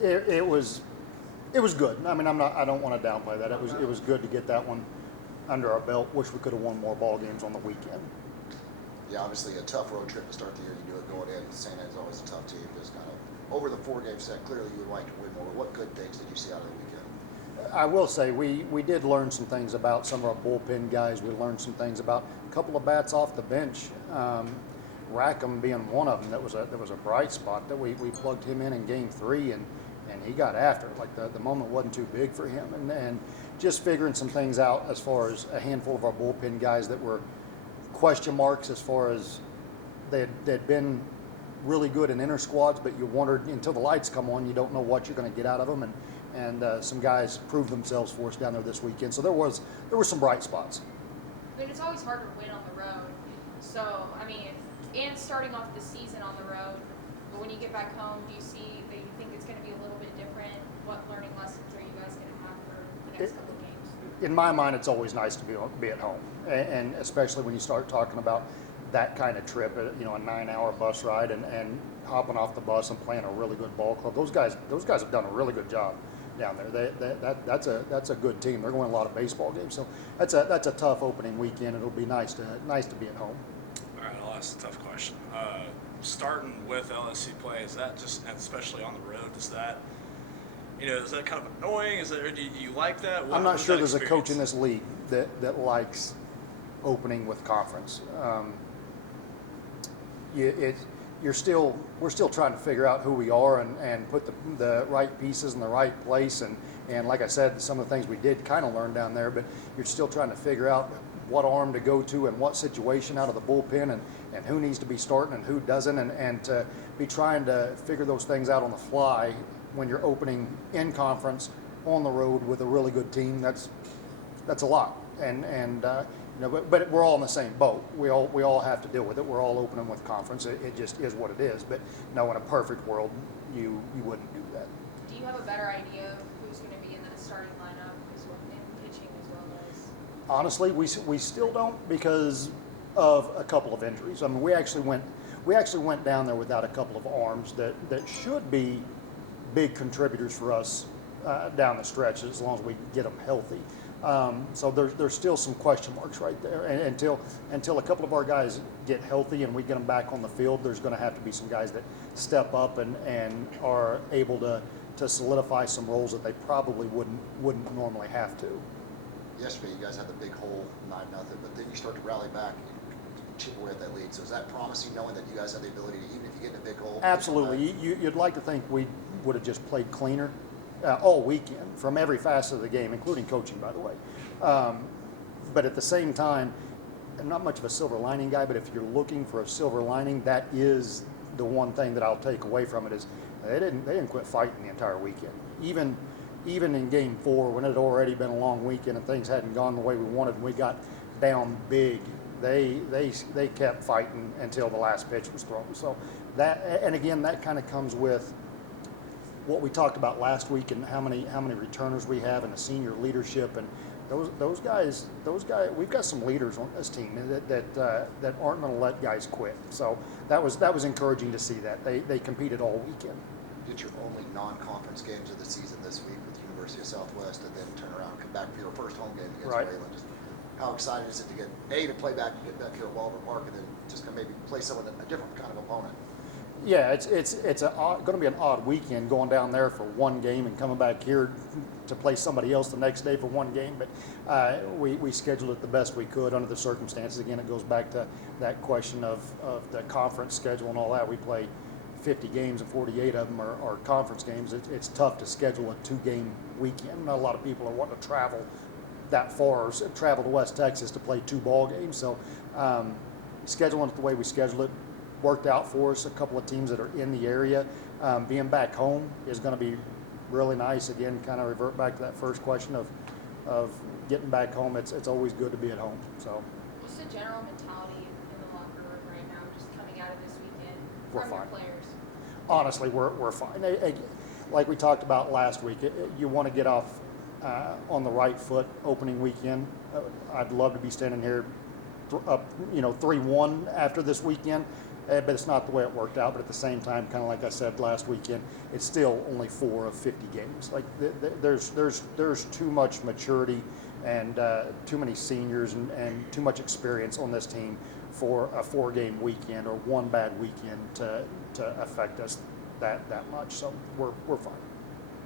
it was good. I mean, I don't want to downplay that. It was good to get that one under our belt. Wish we could have won more ball games on the weekend. Yeah, obviously a tough road trip to start the year. You knew it going in. St. Ed's always a tough team. Just kind of over the 4-game set. Clearly, you would like to win more. What good things did you see out of the weekend? I will say we did learn some things about some of our bullpen guys. We learned some things about a couple of bats off the bench. Rackham being one of them. That was a bright spot that we plugged him in Game 3 and he got after it. Like the moment wasn't too big for him and just figuring some things out as far as a handful of our bullpen guys that were question marks as far as they'd been really good in inter squads, but you wondered until the lights come on, you don't know what you're going to get out of them. And some guys proved themselves for us down there this weekend. So there were some bright spots. I mean, it's always hard to win on the road. So I mean, and starting off the season on the road, but when you get back home, do you see that you think it's going to be a little bit different? What learning lessons are you guys going to have for the next couple of games? In my mind, it's always nice to be at home, and especially when you start talking about that kind of trip, a 9-hour bus ride and hopping off the bus and playing a really good ball club. Those guys have done a really good job down there. That's a good team. They're going to a lot of baseball games, so that's a tough opening weekend. It'll be nice to be at home. All right, I'll ask a tough question. Starting with LSC play, is that just, especially on the road, is that kind of annoying? Or do you like that? I'm not sure there's a coach in this league that likes opening with conference. We're still trying to figure out who we are and put the right pieces in the right place. And like I said, some of the things we did kind of learn down there, but you're still trying to figure out what arm to go to and what situation out of the bullpen and who needs to be starting and who doesn't. And to be trying to figure those things out on the fly when you're opening in conference on the road with a really good team, that's a lot. But we're all in the same boat. We all have to deal with it. We're all opening with conference. It just is what it is. But no, in a perfect world, you wouldn't do that. Do you have a better idea of who's going to be in that starting lineup as well, in pitching as well as? Honestly, we still don't because of a couple of injuries. I mean, we actually went down there without a couple of arms that should be big contributors for us down the stretch as long as we get them healthy. So there's still some question marks right there. And until a couple of our guys get healthy and we get them back on the field, there's going to have to be some guys that step up and are able to solidify some roles that they probably wouldn't normally have to. Yesterday, you guys had the big hole, 9-0, but then you start to rally back and chip away at that lead. So is that promising, knowing that you guys have the ability to, even if you get in a big hole? Absolutely. You'd like to think we would have just played cleaner all weekend from every facet of the game, including coaching, by the way. But at the same time, I'm not much of a silver lining guy, but if you're looking for a silver lining, that is the one thing that I'll take away from it is they didn't quit fighting the entire weekend. Even in Game 4, when it had already been a long weekend and things hadn't gone the way we wanted, and we got down big, they kept fighting until the last pitch was thrown. So that, and again, that kind of comes with what we talked about last week and how many returners we have and the senior leadership and those guys. We've got some leaders on this team that aren't going to let guys quit. So that was encouraging to see that they competed all weekend. Get your only non-conference games of the season this week with University of Southwest, and then turn around and come back for your first home game against Wayland. Just how excited is it to get to get back here at Walter Park, and then just kind of maybe play someone a different kind of opponent? Yeah, it's going to be an odd weekend going down there for one game and coming back here to play somebody else the next day for one game. But we scheduled it the best we could under the circumstances. Again, it goes back to that question of the conference schedule and all that. We play 50 games and 48 of them are conference games. It's tough to schedule a 2-game weekend. Not a lot of people are wanting to travel that far or travel to West Texas to play 2 ball games. So scheduling it the way we schedule it worked out for us. A couple of teams that are in the area. Being back home is going to be really nice. Again, kind of revert back to that first question of getting back home. It's always good to be at home. So what's the general mentality in the locker room right now, just coming out of this weekend we're from fine. your players? Honestly, we're fine. Like we talked about last week, you want to get off on the right foot opening weekend. I'd love to be standing here up 3-1 after this weekend. but it's not the way it worked out. But at the same time, kind of like I said last weekend, it's still only 4 of 50 games. Like there's too much maturity and too many seniors and too much experience on this team for a 4-game weekend or one bad weekend to affect us that much. So we're fine.